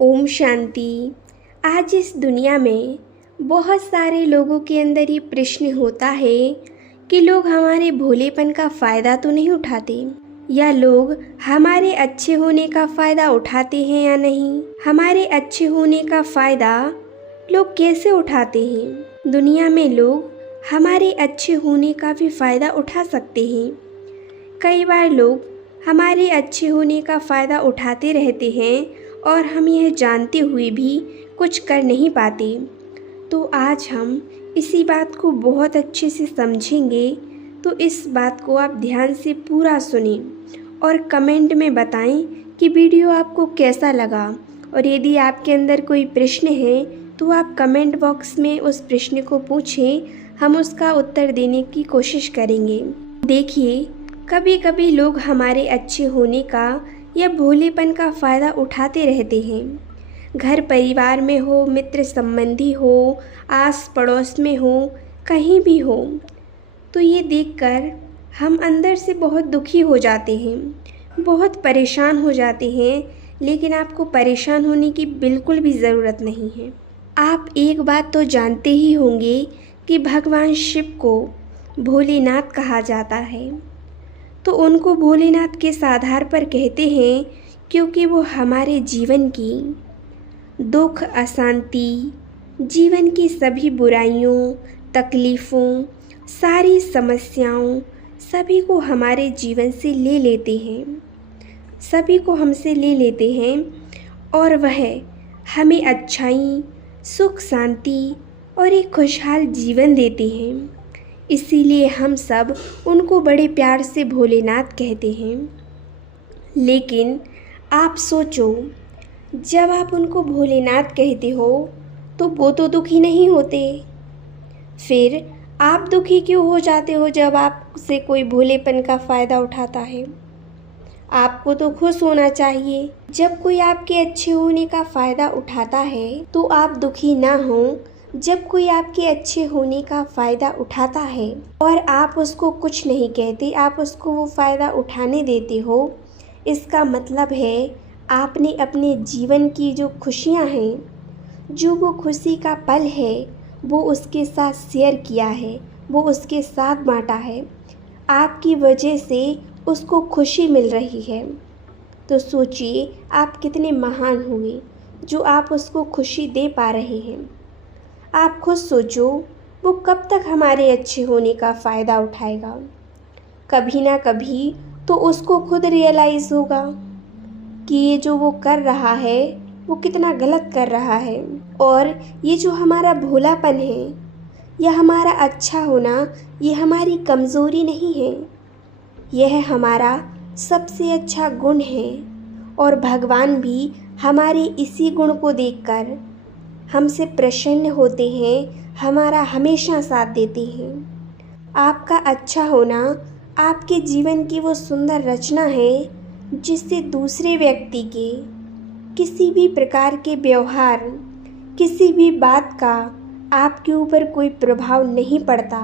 ओम शांति। आज इस दुनिया में बहुत सारे लोगों के अंदर ये प्रश्न होता है कि लोग हमारे भोलेपन का फ़ायदा तो नहीं उठाते, या लोग हमारे अच्छे होने का फ़ायदा उठाते हैं या नहीं। हमारे अच्छे होने का फ़ायदा लोग कैसे उठाते हैं? दुनिया में लोग हमारे अच्छे होने का भी फ़ायदा उठा सकते हैं। कई बार लोग हमारे अच्छे होने का फ़ायदा उठाते रहते हैं और हम यह जानते हुए भी कुछ कर नहीं पाते। तो आज हम इसी बात को बहुत अच्छे से समझेंगे। तो इस बात को आप ध्यान से पूरा सुनें और कमेंट में बताएं कि वीडियो आपको कैसा लगा। और यदि आपके अंदर कोई प्रश्न है तो आप कमेंट बॉक्स में उस प्रश्न को पूछें, हम उसका उत्तर देने की कोशिश करेंगे। देखिए, कभी कभी लोग हमारे अच्छे होने का या भोलेपन का फ़ायदा उठाते रहते हैं। घर परिवार में हो, मित्र संबंधी हो, आस पड़ोस में हो, कहीं भी हो, तो ये देखकर हम अंदर से बहुत दुखी हो जाते हैं, बहुत परेशान हो जाते हैं। लेकिन आपको परेशान होने की बिल्कुल भी ज़रूरत नहीं है। आप एक बात तो जानते ही होंगे कि भगवान शिव को भोलेनाथ कहा जाता है। तो उनको भोलेनाथ किस आधार पर कहते हैं? क्योंकि वो हमारे जीवन की दुख, अशांति, जीवन की सभी बुराइयों, तकलीफ़ों, सारी समस्याओं, सभी को हमारे जीवन से ले लेते हैं, सभी को हमसे ले लेते हैं और वह हमें अच्छाई, सुख, शांति और एक खुशहाल जीवन देते हैं। इसीलिए हम सब उनको बड़े प्यार से भोलेनाथ कहते हैं। लेकिन आप सोचो, जब आप उनको भोलेनाथ कहते हो तो वो तो दुखी नहीं होते। फिर आप दुखी क्यों हो जाते हो जब आपसे कोई भोलेपन का फ़ायदा उठाता है? आपको तो खुश होना चाहिए। जब कोई आपके अच्छे होने का फ़ायदा उठाता है तो आप दुखी ना हो। जब कोई आपके अच्छे होने का फ़ायदा उठाता है और आप उसको कुछ नहीं कहते, आप उसको वो फ़ायदा उठाने देते हो, इसका मतलब है आपने अपने जीवन की जो खुशियाँ हैं, जो वो खुशी का पल है, वो उसके साथ शेयर किया है, वो उसके साथ बांटा है। आपकी वजह से उसको खुशी मिल रही है। तो सोचिए, आप कितने महान हुए जो आप उसको खुशी दे पा रहे हैं। आप खुद सोचो, वो कब तक हमारे अच्छे होने का फ़ायदा उठाएगा? कभी ना कभी तो उसको खुद रियलाइज़ होगा कि ये जो वो कर रहा है वो कितना गलत कर रहा है। और ये जो हमारा भोलापन है या हमारा अच्छा होना, ये हमारी कमज़ोरी नहीं है, यह हमारा सबसे अच्छा गुण है। और भगवान भी हमारे इसी गुण को देखकर हमसे प्रसन्न होते हैं, हमारा हमेशा साथ देते हैं। आपका अच्छा होना आपके जीवन की वो सुंदर रचना है जिससे दूसरे व्यक्ति के किसी भी प्रकार के व्यवहार, किसी भी बात का आपके ऊपर कोई प्रभाव नहीं पड़ता।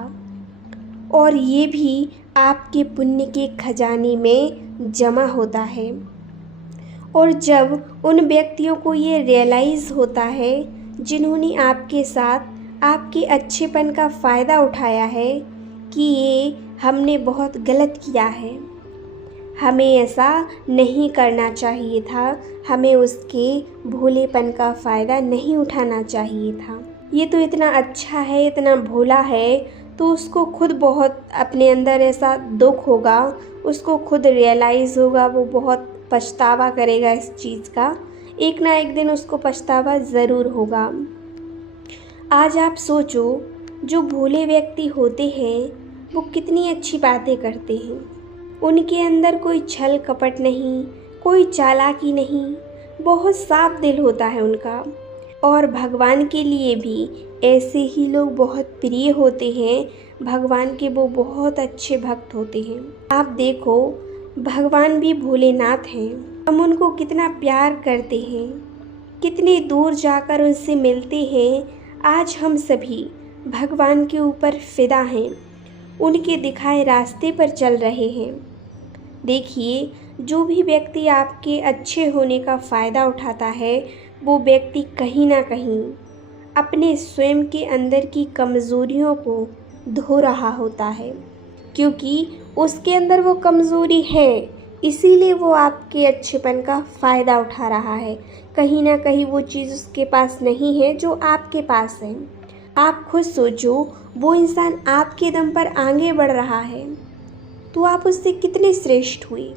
और ये भी आपके पुण्य के खजाने में जमा होता है। और जब उन व्यक्तियों को ये रियलाइज़ होता है जिन्होंने आपके साथ आपके अच्छेपन का फ़ायदा उठाया है कि ये हमने बहुत गलत किया है, हमें ऐसा नहीं करना चाहिए था, हमें उसके भोलेपन का फ़ायदा नहीं उठाना चाहिए था, ये तो इतना अच्छा है, इतना भोला है। तो उसको खुद बहुत अपने अंदर ऐसा दुख होगा, उसको खुद रियलाइज़ होगा, वो बहुत पछतावा करेगा इस चीज़ का। एक ना एक दिन उसको पछतावा ज़रूर होगा। आज आप सोचो, जो भोले व्यक्ति होते हैं वो कितनी अच्छी बातें करते हैं। उनके अंदर कोई छल कपट नहीं, कोई चालाकी नहीं, बहुत साफ दिल होता है उनका। और भगवान के लिए भी ऐसे ही लोग बहुत प्रिय होते हैं। भगवान के वो बहुत अच्छे भक्त होते हैं। आप देखो, भगवान भी भोलेनाथ हैं, हम उनको कितना प्यार करते हैं, कितने दूर जाकर उनसे मिलते हैं। आज हम सभी भगवान के ऊपर फ़िदा हैं, उनके दिखाए रास्ते पर चल रहे हैं। देखिए, जो भी व्यक्ति आपके अच्छे होने का फ़ायदा उठाता है वो व्यक्ति कहीं ना कहीं अपने स्वयं के अंदर की कमज़ोरियों को धो रहा होता है, क्योंकि उसके अंदर वो कमज़ोरी है, इसीलिए वो आपके अच्छेपन का फ़ायदा उठा रहा है। कहीं ना कहीं वो चीज़ उसके पास नहीं है जो आपके पास है। आप खुद सोचो, वो इंसान आपके दम पर आगे बढ़ रहा है तो आप उससे कितने श्रेष्ठ हुए।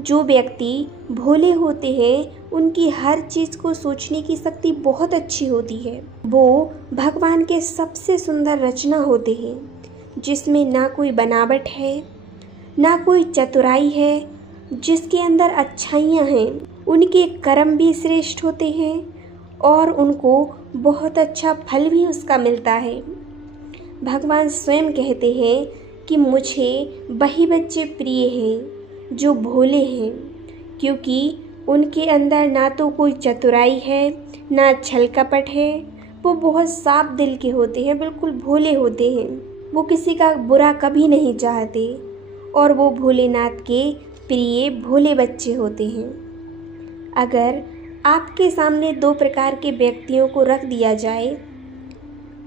जो व्यक्ति भोले होते हैं उनकी हर चीज़ को सोचने की शक्ति बहुत अच्छी होती है। वो भगवान के सबसे सुंदर रचना होते हैं, जिसमें ना कोई बनावट है ना कोई चतुराई है, जिसके अंदर अच्छाइयाँ हैं। उनके कर्म भी श्रेष्ठ होते हैं और उनको बहुत अच्छा फल भी उसका मिलता है। भगवान स्वयं कहते हैं कि मुझे वही बच्चे प्रिय हैं जो भोले हैं, क्योंकि उनके अंदर ना तो कोई चतुराई है ना छल कपट है। वो बहुत साफ दिल के होते हैं, बिल्कुल भोले होते हैं। वो किसी का बुरा कभी नहीं चाहते और वो भोलेनाथ के प्रिय भोले बच्चे होते हैं। अगर आपके सामने दो प्रकार के व्यक्तियों को रख दिया जाए,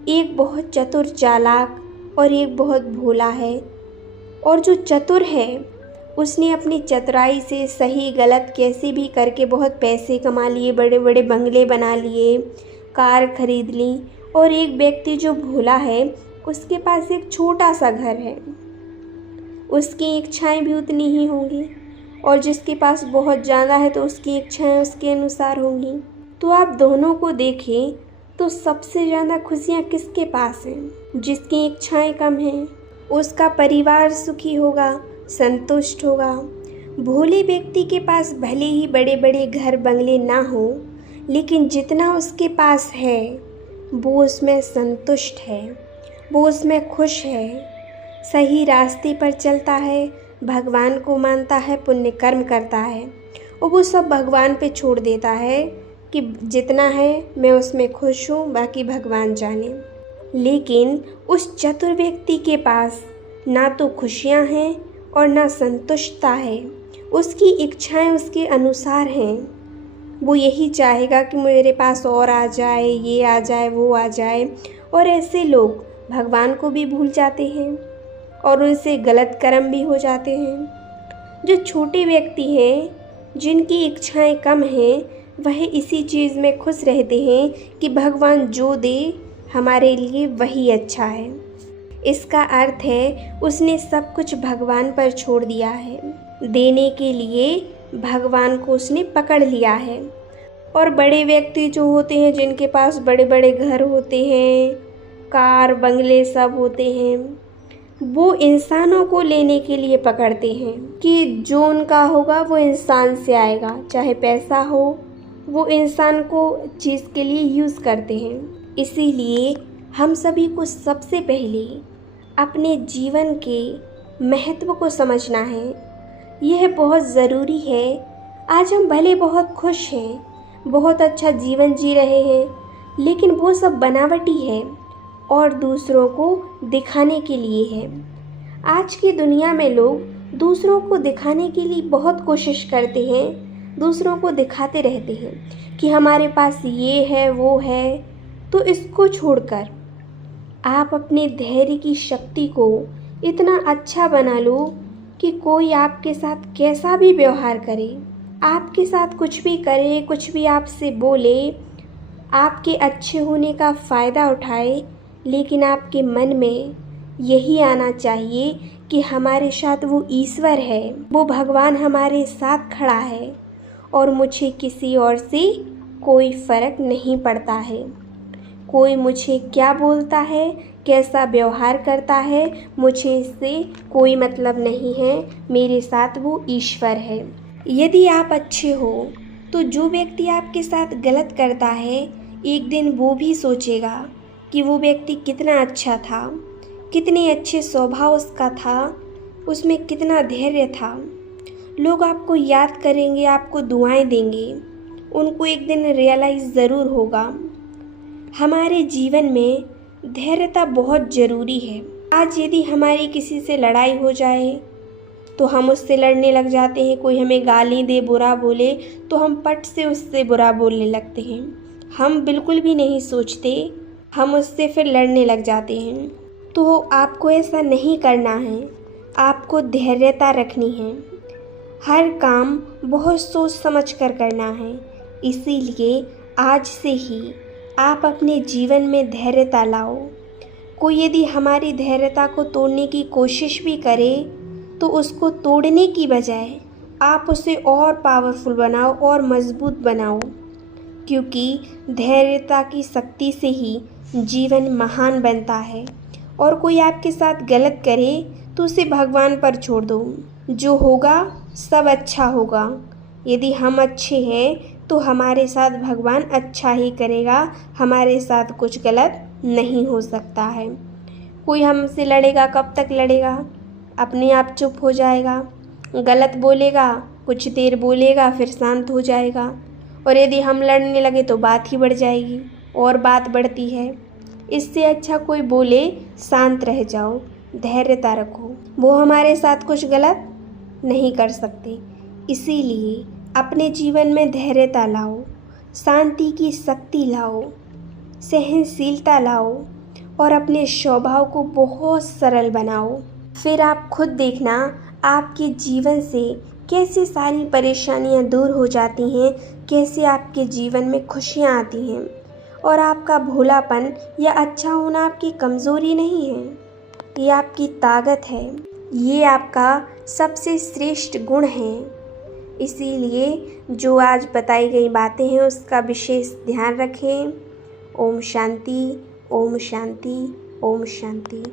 एक बहुत चतुर चालाक और एक बहुत भोला है, और जो चतुर है उसने अपनी चतुराई से सही गलत कैसे भी करके बहुत पैसे कमा लिए, बड़े बड़े बंगले बना लिए, कार खरीद ली, और एक व्यक्ति जो भोला है उसके पास एक छोटा सा घर है, उसकी इच्छाएं भी उतनी ही होंगी, और जिसके पास बहुत ज़्यादा है तो उसकी इच्छाएं उसके अनुसार होंगी। तो आप दोनों को देखें तो सबसे ज़्यादा खुशियाँ किसके पास हैं? जिसकी इच्छाएं कम हैं, उसका परिवार सुखी होगा, संतुष्ट होगा। भोले व्यक्ति के पास भले ही बड़े बड़े घर बंगले ना हो, लेकिन जितना उसके पास है वो उसमें संतुष्ट है, वो उसमें खुश है, सही रास्ते पर चलता है, भगवान को मानता है, पुण्य कर्म करता है, और वो सब भगवान पे छोड़ देता है कि जितना है मैं उसमें खुश हूँ, बाकी भगवान जाने। लेकिन उस चतुर व्यक्ति के पास ना तो खुशियाँ हैं और ना संतुष्टता है, उसकी इच्छाएं उसके अनुसार हैं। वो यही चाहेगा कि मेरे पास और आ जाए, ये आ जाए, वो आ जाए, और ऐसे लोग भगवान को भी भूल जाते हैं और उनसे गलत कर्म भी हो जाते हैं। जो छोटे व्यक्ति हैं, जिनकी इच्छाएं कम हैं, वह इसी चीज़ में खुश रहते हैं कि भगवान जो दे हमारे लिए वही अच्छा है। इसका अर्थ है उसने सब कुछ भगवान पर छोड़ दिया है, देने के लिए भगवान को उसने पकड़ लिया है। और बड़े व्यक्ति जो होते हैं, जिनके पास बड़े बड़े घर होते हैं, कार बंगले सब होते हैं, वो इंसानों को लेने के लिए पकड़ते हैं कि जो उनका होगा वो इंसान से आएगा, चाहे पैसा हो, वो इंसान को चीज़ के लिए यूज़ करते हैं। इसीलिए हम सभी को सबसे पहले अपने जीवन के महत्व को समझना है। यह बहुत ज़रूरी है। आज हम भले बहुत खुश हैं, बहुत अच्छा जीवन जी रहे हैं, लेकिन वो सब बनावटी है और दूसरों को दिखाने के लिए है। आज की दुनिया में लोग दूसरों को दिखाने के लिए बहुत कोशिश करते हैं, दूसरों को दिखाते रहते हैं कि हमारे पास ये है वो है। तो इसको छोड़कर आप अपने धैर्य की शक्ति को इतना अच्छा बना लो कि कोई आपके साथ कैसा भी व्यवहार करे, आपके साथ कुछ भी करे, कुछ भी आपसे बोले, आपके अच्छे होने का फ़ायदा उठाए, लेकिन आपके मन में यही आना चाहिए कि हमारे साथ वो ईश्वर है, वो भगवान हमारे साथ खड़ा है और मुझे किसी और से कोई फ़र्क नहीं पड़ता है। कोई मुझे क्या बोलता है, कैसा व्यवहार करता है, मुझे इससे कोई मतलब नहीं है, मेरे साथ वो ईश्वर है। यदि आप अच्छे हो तो जो व्यक्ति आपके साथ गलत करता है, एक दिन वो भी सोचेगा कि वो व्यक्ति कितना अच्छा था, कितने अच्छे स्वभाव उसका था, उसमें कितना धैर्य था। लोग आपको याद करेंगे, आपको दुआएं देंगे, उनको एक दिन रियलाइज़ ज़रूर होगा। हमारे जीवन में धैर्यता बहुत ज़रूरी है। आज यदि हमारी किसी से लड़ाई हो जाए तो हम उससे लड़ने लग जाते हैं। कोई हमें गाली दे, बुरा बोले तो हम पट से उससे बुरा बोलने लगते हैं। हम बिल्कुल भी नहीं सोचते, हम उससे फिर लड़ने लग जाते हैं। तो आपको ऐसा नहीं करना है, आपको धैर्यता रखनी है। हर काम बहुत सोच समझ कर करना है। इसीलिए आज से ही आप अपने जीवन में धैर्यता लाओ। कोई यदि हमारी धैर्यता को तोड़ने की कोशिश भी करे तो उसको तोड़ने की बजाय आप उसे और पावरफुल बनाओ और मजबूत बनाओ, क्योंकि धैर्यता की शक्ति से ही जीवन महान बनता है। और कोई आपके साथ गलत करे तो उसे भगवान पर छोड़ दो, जो होगा सब अच्छा होगा। यदि हम अच्छे हैं तो हमारे साथ भगवान अच्छा ही करेगा, हमारे साथ कुछ गलत नहीं हो सकता है। कोई हमसे लड़ेगा, कब तक लड़ेगा? अपने आप चुप हो जाएगा, गलत बोलेगा, कुछ देर बोलेगा, फिर शांत हो जाएगा। और यदि हम लड़ने लगे तो बात ही बढ़ जाएगी, और बात बढ़ती है। इससे अच्छा कोई बोले शांत रह जाओ, धैर्यता रखो, वो हमारे साथ कुछ गलत नहीं कर सकते। इसीलिए अपने जीवन में धैर्यता लाओ, शांति की शक्ति लाओ, सहनशीलता लाओ और अपने स्वभाव को बहुत सरल बनाओ। फिर आप खुद देखना आपके जीवन से कैसे सारी परेशानियां दूर हो जाती हैं, कैसे आपके जीवन में खुशियां आती हैं। और आपका भोलापन या अच्छा होना आपकी कमज़ोरी नहीं है, ये आपकी ताकत है, ये आपका सबसे श्रेष्ठ गुण है। इसीलिए जो आज बताई गई बातें हैं उसका विशेष ध्यान रखें। ओम शांति, ओम शांति, ओम शांति।